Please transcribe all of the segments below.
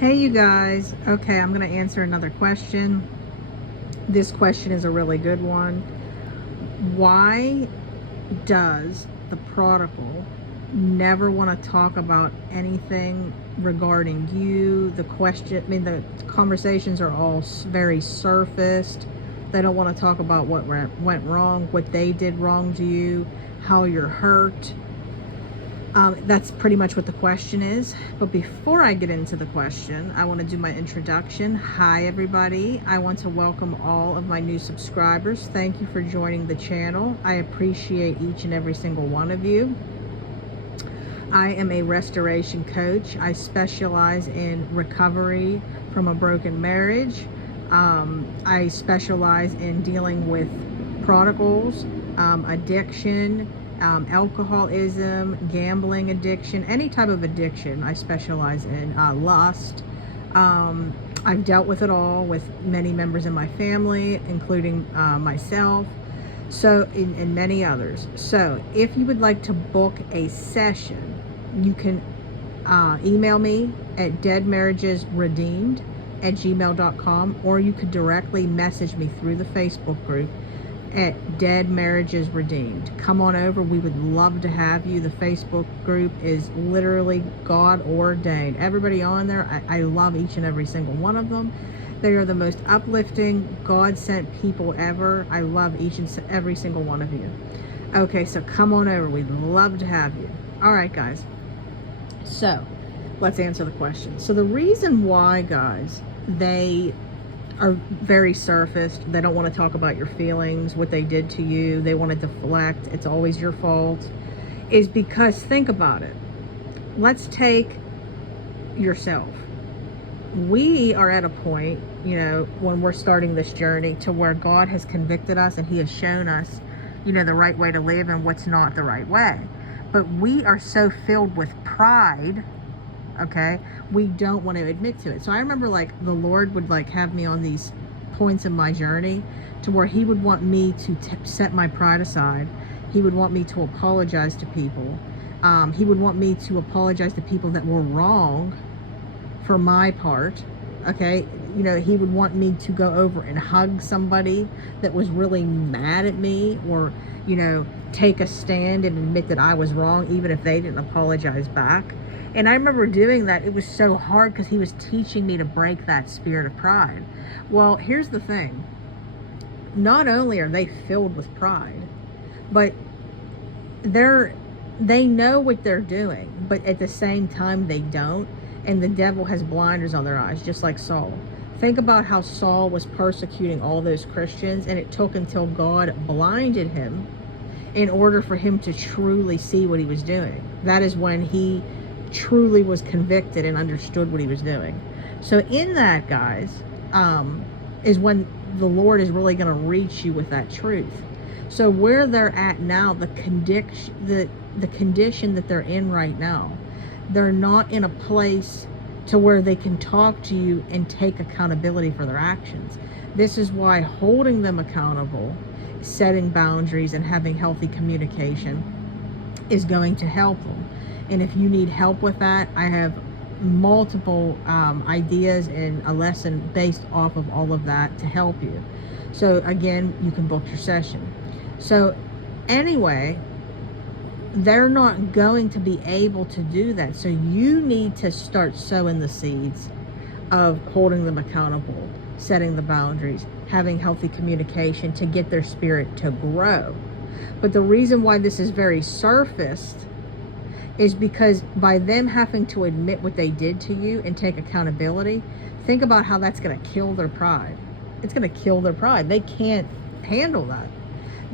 Hey, you guys. Okay, I'm going to answer another question. This question is a really good one. Why does the prodigal never want to talk about anything regarding you? The conversations are all very surfaced. They don't want to talk about what went wrong, what they did wrong to you, how you're hurt. That's pretty much what the question is. But before I get into the question, I want to do my introduction. Hi, everybody. I want to welcome all of my new subscribers. Thank you for joining the channel. I appreciate each and every single one of you. I am a restoration coach. I specialize in recovery from a broken marriage. I specialize in dealing with prodigals, addiction, alcoholism, gambling addiction, any type of addiction I specialize in, lust. I've dealt with it all with many members in my family, including myself, and many others. So if you would like to book a session, you can email me at deadmarriagesredeemed@gmail.com, or you could directly message me through the Facebook group at Dead Marriages Redeemed. Come on over. We would love to have you. The Facebook group is literally God ordained. Everybody on there, I love each and every single one of them. They are the most uplifting, God-sent people ever. I love each and every single one of you. Okay, so come on over. We'd love to have you. All right, guys. So let's answer the question. So the reason why, guys, they are very surfaced, they don't want to talk about your feelings, what they did to you, they want to deflect, it's always your fault, is because, think about it. Let's take yourself. We are at a point, when we're starting this journey, to where God has convicted us and he has shown us, the right way to live and what's not the right way. But we are so filled with pride, okay, we don't want to admit to it. So I remember, the Lord would have me on these points in my journey to where he would want me to set my pride aside. He would want me to apologize to people. He would want me to apologize to people that were wrong for my part, okay. He would want me to go over and hug somebody that was really mad at me, or take a stand and admit that I was wrong, even if they didn't apologize back. And I remember doing that. It was so hard because he was teaching me to break that spirit of pride. Well, here's the thing. Not only are they filled with pride, but they know what they're doing, but at the same time they don't. And the devil has blinders on their eyes, just like Saul. Think about how Saul was persecuting all those Christians, and it took until God blinded him in order for him to truly see what he was doing. That is when he truly was convicted and understood what he was doing. So in that, guys, is when the Lord is really going to reach you with that truth. So where they're at now, the condition that they're in right now, they're not in a place to where they can talk to you and take accountability for their actions. This is why holding them accountable, setting boundaries, and having healthy communication is going to help them. And if you need help with that, I have multiple ideas and a lesson based off of all of that to help you. So again, you can book your session. So anyway, they're not going to be able to do that. So you need to start sowing the seeds of holding them accountable, setting the boundaries, having healthy communication to get their spirit to grow. But the reason why this is very surfaced is because by them having to admit what they did to you and take accountability, think about how that's going to kill their pride. It's going to kill their pride. They can't handle that.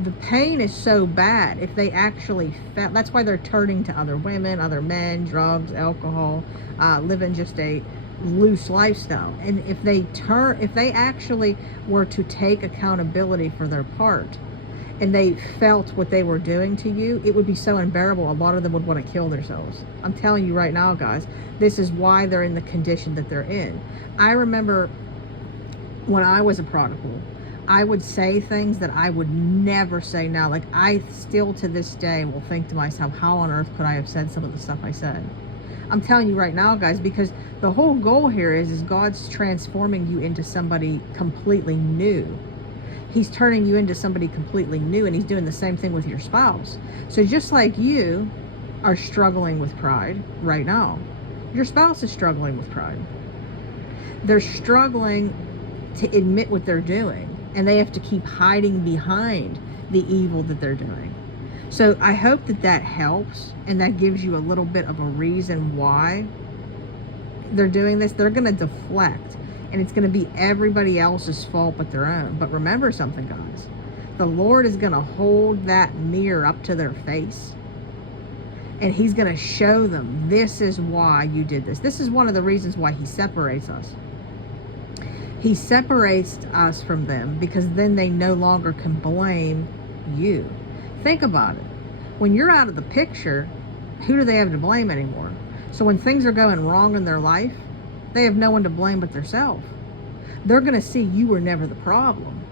The pain is so bad. If they actually felt, that's why they're turning to other women, other men, drugs, alcohol, living just a loose lifestyle. And if they actually were to take accountability for their part, and they felt what they were doing to you, it would be so unbearable. A lot of them would want to kill themselves. I'm telling you right now, guys, this is why they're in the condition that they're in. I remember when I was a prodigal, I would say things that I would never say now. I still to this day will think to myself, how on earth could I have said some of the stuff I said? I'm telling you right now, guys, because the whole goal here is God's transforming you into somebody completely new. He's turning you into somebody completely new, and he's doing the same thing with your spouse. So just like you are struggling with pride right now, your spouse is struggling with pride. They're struggling to admit what they're doing, and they have to keep hiding behind the evil that they're doing. So I hope that that helps, and that gives you a little bit of a reason why they're doing this. They're going to deflect, and it's going to be everybody else's fault but their own. But remember something, guys. The Lord is going to hold that mirror up to their face, and he's going to show them, this is why you did this. This is one of the reasons why he separates us. He separates us from them because then they no longer can blame you. Think about it. When you're out of the picture, who do they have to blame anymore? So when things are going wrong in their life, they have no one to blame but themselves. They're going to see you were never the problem.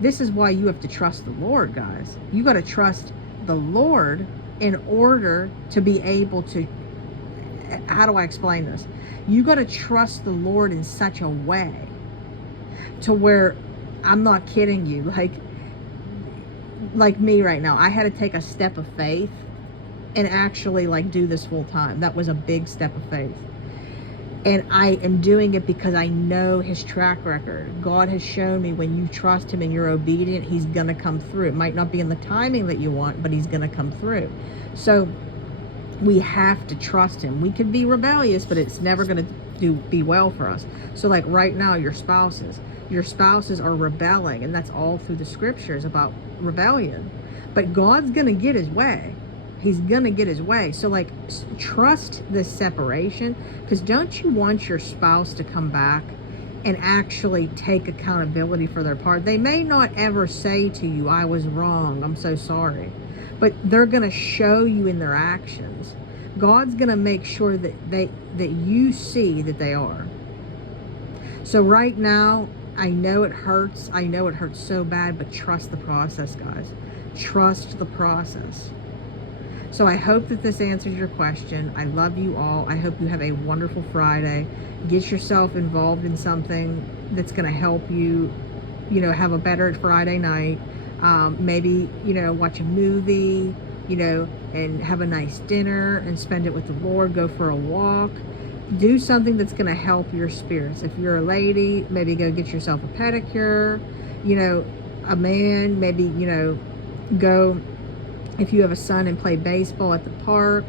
This is why you have to trust the Lord, guys. You got to trust the Lord in order to be able to, how do I explain this? You got to trust the Lord in such a way to where, I'm not kidding you, like me right now, I had to take a step of faith and actually do this full time. That was a big step of faith. And I am doing it because I know his track record. God has shown me when you trust him and you're obedient, he's going to come through. It might not be in the timing that you want, but he's going to come through. So we have to trust him. We can be rebellious, but it's never going to be well for us. So right now, your spouses are rebelling, and that's all through the scriptures about rebellion. But God's going to get his way. He's going to get his way. So trust this separation, because don't you want your spouse to come back and actually take accountability for their part? They may not ever say to you, I was wrong, I'm so sorry. But they're going to show you in their actions. God's going to make sure that you see that they are. So right now, I know it hurts. I know it hurts so bad, but trust the process, guys. Trust the process. So I hope that this answers your question. I love you all. I hope you have a wonderful Friday. Get yourself involved in something that's going to help you, have a better Friday night. Maybe, watch a movie, and have a nice dinner and spend it with the Lord. Go for a walk. Do something that's going to help your spirits. If you're a lady, maybe go get yourself a pedicure. A man, maybe, go, if you have a son, and play baseball at the park.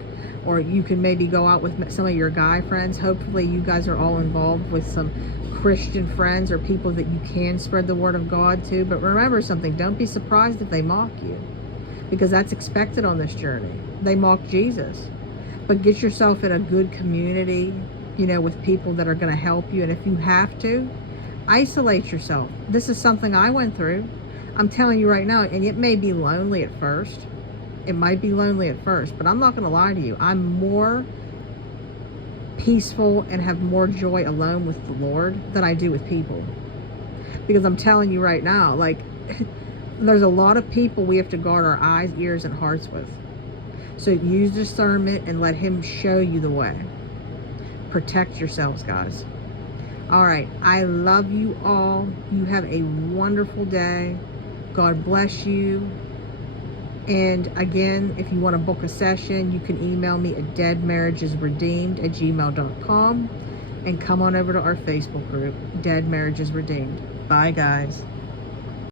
Or you can maybe go out with some of your guy friends. Hopefully you guys are all involved with some Christian friends or people that you can spread the word of God to. But remember something, don't be surprised if they mock you, because that's expected on this journey. They mock Jesus. But get yourself in a good community, with people that are going to help you. And if you have to, isolate yourself. This is something I went through. I'm telling you right now, and it may be lonely at first. It might be lonely at first, but I'm not going to lie to you. I'm more peaceful and have more joy alone with the Lord than I do with people. Because I'm telling you right now, there's a lot of people we have to guard our eyes, ears, and hearts with. So use discernment and let him show you the way. Protect yourselves, guys. All right. I love you all. You have a wonderful day. God bless you. And again, if you want to book a session, you can email me at deadmarriagesredeemed@gmail.com, and come on over to our Facebook group, Dead Marriages Redeemed. Bye, guys.